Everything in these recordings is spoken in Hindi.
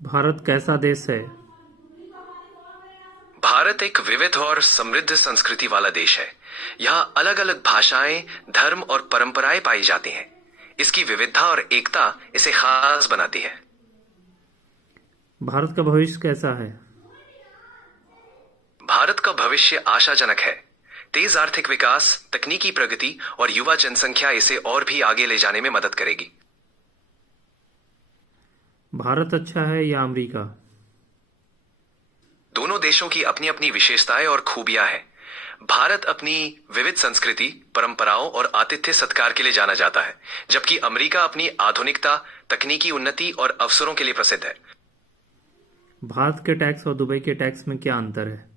भारत कैसा देश है? भारत एक विविध और समृद्ध संस्कृति वाला देश है। यहाँ अलग अलग भाषाएं, धर्म और परंपराएं पाई जाती हैं। इसकी विविधता और एकता इसे खास बनाती है। भारत का भविष्य कैसा है? भारत का भविष्य आशाजनक है। तेज आर्थिक विकास, तकनीकी प्रगति और युवा जनसंख्या इसे और भी आगे ले जाने में मदद करेगी। भारत अच्छा है या अमेरिका? दोनों देशों की अपनी अपनी विशेषताएं और खूबियां हैं। भारत अपनी विविध संस्कृति, परंपराओं और आतिथ्य सत्कार के लिए जाना जाता है, जबकि अमेरिका अपनी आधुनिकता, तकनीकी उन्नति और अवसरों के लिए प्रसिद्ध है। भारत के टैक्स और दुबई के टैक्स में क्या अंतर है?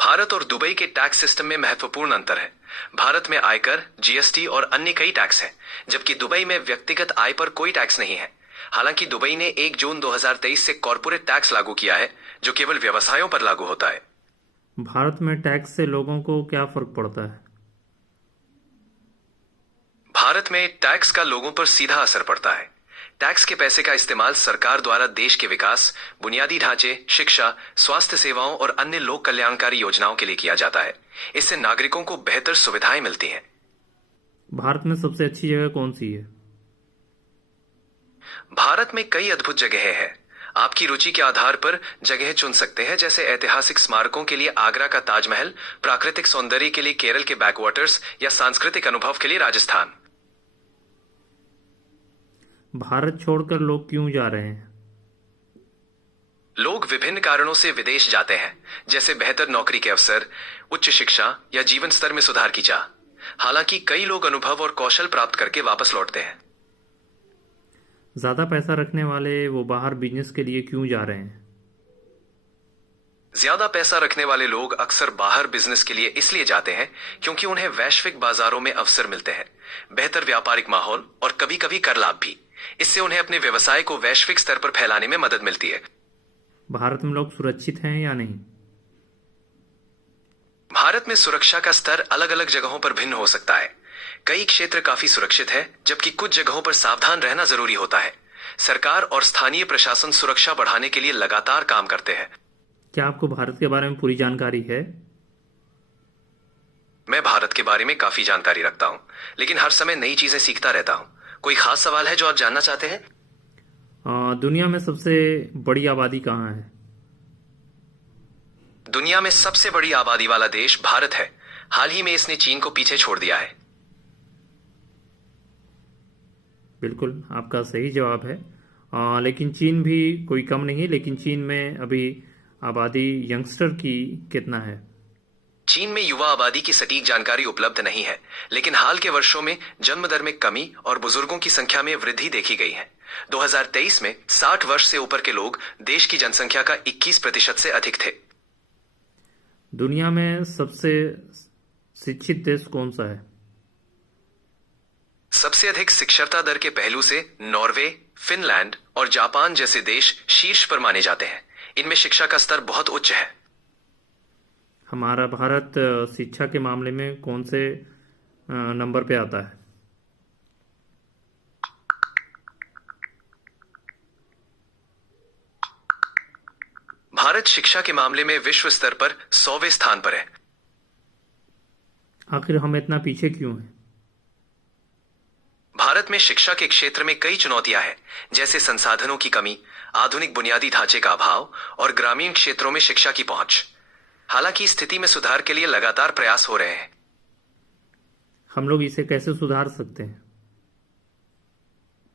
भारत और दुबई के टैक्स सिस्टम में महत्वपूर्ण अंतर है। भारत में आयकर, जीएसटी और अन्य कई टैक्स हैं, जबकि दुबई में व्यक्तिगत आय पर कोई टैक्स नहीं है। हालांकि दुबई ने 1 जून 2023 से कॉरपोरेट टैक्स लागू किया है, जो केवल व्यवसायों पर लागू होता है। भारत में टैक्स से लोगों को क्या फर्क पड़ता है? भारत में टैक्स का लोगों पर सीधा असर पड़ता है। टैक्स के पैसे का इस्तेमाल सरकार द्वारा देश के विकास, बुनियादी ढांचे, शिक्षा, स्वास्थ्य सेवाओं और अन्य लोक कल्याणकारी योजनाओं के लिए किया जाता है। इससे नागरिकों को बेहतर सुविधाएं मिलती हैं। भारत में सबसे अच्छी जगह कौन सी है? भारत में कई अद्भुत जगहें हैं। आपकी रुचि के आधार पर जगह चुन सकते हैं, जैसे ऐतिहासिक स्मारकों के लिए आगरा का ताजमहल, प्राकृतिक सौंदर्य के लिए केरल के बैकवाटर्स या सांस्कृतिक अनुभव के लिए राजस्थान। भारत छोड़कर लोग क्यों जा रहे हैं? लोग विभिन्न कारणों से विदेश जाते हैं, जैसे बेहतर नौकरी के अवसर, उच्च शिक्षा या जीवन स्तर में सुधार की चाह। हालांकि कई लोग अनुभव और कौशल प्राप्त करके वापस लौटते हैं। ज्यादा पैसा रखने वाले वो बाहर बिजनेस के लिए क्यों जा रहे हैं? ज्यादा पैसा रखने वाले लोग अक्सर बाहर बिजनेस के लिए इसलिए जाते हैं क्योंकि उन्हें वैश्विक बाजारों में अवसर मिलते हैं, बेहतर व्यापारिक माहौल और कभी कभी कर लाभ भी। इससे उन्हें अपने व्यवसाय को वैश्विक स्तर पर फैलाने में मदद मिलती है। भारत में लोग सुरक्षित हैं या नहीं? भारत में सुरक्षा का स्तर अलग अलग जगहों पर भिन्न हो सकता है। कई क्षेत्र काफी सुरक्षित है, जबकि कुछ जगहों पर सावधान रहना जरूरी होता है। सरकार और स्थानीय प्रशासन सुरक्षा बढ़ाने के लिए लगातार काम करते हैं। क्या आपको भारत के बारे में पूरी जानकारी है? मैं भारत के बारे में काफी जानकारी रखता हूँ, लेकिन हर समय नई चीजें सीखता रहता हूँ। कोई खास सवाल है जो आप जानना चाहते हैं? दुनिया में सबसे बड़ी आबादी कहाँ है? दुनिया में सबसे बड़ी आबादी वाला देश भारत है। हाल ही में इसने चीन को पीछे छोड़ दिया है। बिल्कुल, आपका सही जवाब है। लेकिन चीन भी कोई कम नहीं, लेकिन चीन में अभी आबादी यंगस्टर की कितना है? चीन में युवा आबादी की सटीक जानकारी उपलब्ध नहीं है, लेकिन हाल के वर्षों में जन्म दर में कमी और बुजुर्गों की संख्या में वृद्धि देखी गई है। 2023 में 60 वर्ष से ऊपर के लोग देश की जनसंख्या का 21% से अधिक थे। दुनिया में सबसे शिक्षित देश कौन सा है? सबसे अधिक साक्षरता दर के पहलू से नॉर्वे, फिनलैंड और जापान जैसे देश शीर्ष पर माने जाते हैं। इनमें शिक्षा का स्तर बहुत उच्च है। हमारा भारत शिक्षा के मामले में कौन से नंबर पे आता है? भारत शिक्षा के मामले में विश्व स्तर पर 100वें स्थान पर है। आखिर हम इतना पीछे क्यों हैं? भारत में शिक्षा के क्षेत्र में कई चुनौतियां हैं, जैसे संसाधनों की कमी, आधुनिक बुनियादी ढांचे का अभाव और ग्रामीण क्षेत्रों में शिक्षा की पहुंच। हालांकि स्थिति में सुधार के लिए लगातार प्रयास हो रहे हैं। हम लोग इसे कैसे सुधार सकते हैं?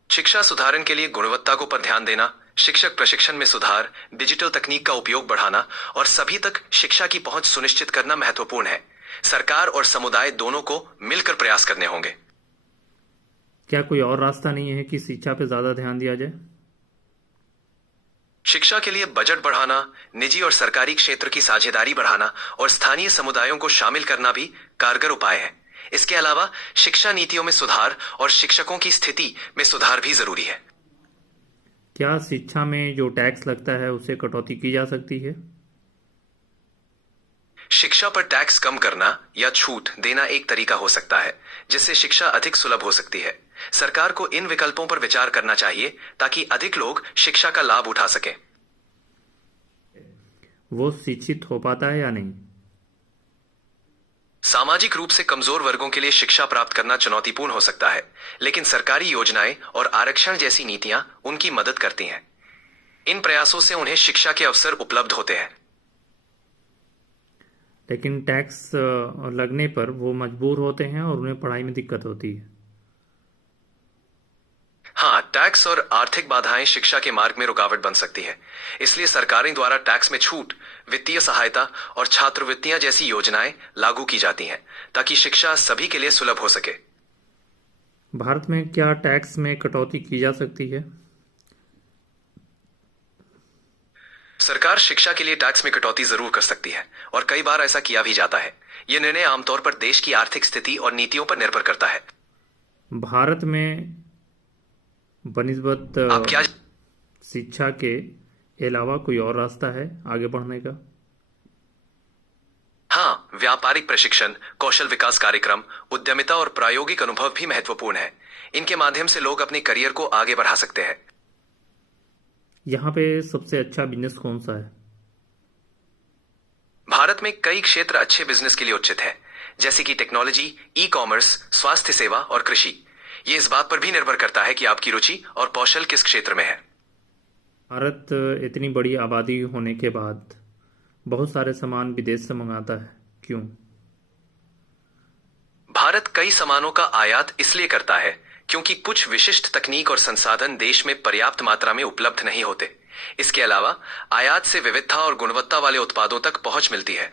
शिक्षा सुधारण के लिए गुणवत्ता को पर ध्यान देना, शिक्षक प्रशिक्षण में सुधार, डिजिटल तकनीक का उपयोग बढ़ाना और सभी तक शिक्षा की पहुंच सुनिश्चित करना महत्वपूर्ण है। सरकार और समुदाय दोनों को मिलकर प्रयास करने होंगे। क्या कोई और रास्ता नहीं है कि शिक्षा पे ज्यादा ध्यान दिया जाए? शिक्षा के लिए बजट बढ़ाना, निजी और सरकारी क्षेत्र की साझेदारी बढ़ाना और स्थानीय समुदायों को शामिल करना भी कारगर उपाय है। इसके अलावा शिक्षा नीतियों में सुधार और शिक्षकों की स्थिति में सुधार भी जरूरी है। क्या शिक्षा में जो टैक्स लगता है उसे कटौती की जा सकती है? शिक्षा पर टैक्स कम करना या छूट देना एक तरीका हो सकता है, जिससे शिक्षा अधिक सुलभ हो सकती है। सरकार को इन विकल्पों पर विचार करना चाहिए ताकि अधिक लोग शिक्षा का लाभ उठा सकें। वो शिक्षित हो पाता है या नहीं? सामाजिक रूप से कमजोर वर्गों के लिए शिक्षा प्राप्त करना चुनौतीपूर्ण हो सकता है, लेकिन सरकारी योजनाएं और आरक्षण जैसी नीतियां उनकी मदद करती हैं। इन प्रयासों से उन्हें शिक्षा के अवसर उपलब्ध होते हैं। लेकिन टैक्स लगने पर वो मजबूर होते हैं और उन्हें पढ़ाई में दिक्कत होती है। हाँ, टैक्स और आर्थिक बाधाएं शिक्षा के मार्ग में रुकावट बन सकती है। इसलिए सरकारों द्वारा टैक्स में छूट, वित्तीय सहायता और छात्रवृत्तियां जैसी योजनाएं लागू की जाती हैं ताकि शिक्षा सभी के लिए सुलभ हो सके। भारत में क्या टैक्स में कटौती की जा सकती है? सरकार शिक्षा के लिए टैक्स में कटौती जरूर कर सकती है और कई बार ऐसा किया भी जाता है। यह निर्णय आमतौर पर देश की आर्थिक स्थिति और नीतियों पर निर्भर करता है। भारत में बनिस्बत आप क्या शिक्षा के अलावा कोई और रास्ता है आगे बढ़ने का? हाँ, व्यापारिक प्रशिक्षण, कौशल विकास कार्यक्रम, उद्यमिता और प्रायोगिक अनुभव भी महत्वपूर्ण है। इनके माध्यम से लोग अपने करियर को आगे बढ़ा सकते हैं। यहाँ पे सबसे अच्छा बिजनेस कौन सा है? भारत में कई क्षेत्र अच्छे बिजनेस के लिए उचित है, जैसे कि टेक्नोलॉजी, ई कॉमर्स, स्वास्थ्य सेवा और कृषि। ये इस बात पर भी निर्भर करता है कि आपकी रुचि और कौशल किस क्षेत्र में है। भारत इतनी बड़ी आबादी होने के बाद बहुत सारे सामान विदेश से मंगाता है, क्यों? भारत कई सामानों का आयात इसलिए करता है क्योंकि कुछ विशिष्ट तकनीक और संसाधन देश में पर्याप्त मात्रा में उपलब्ध नहीं होते। इसके अलावा आयात से विविधता और गुणवत्ता वाले उत्पादों तक पहुंच मिलती है।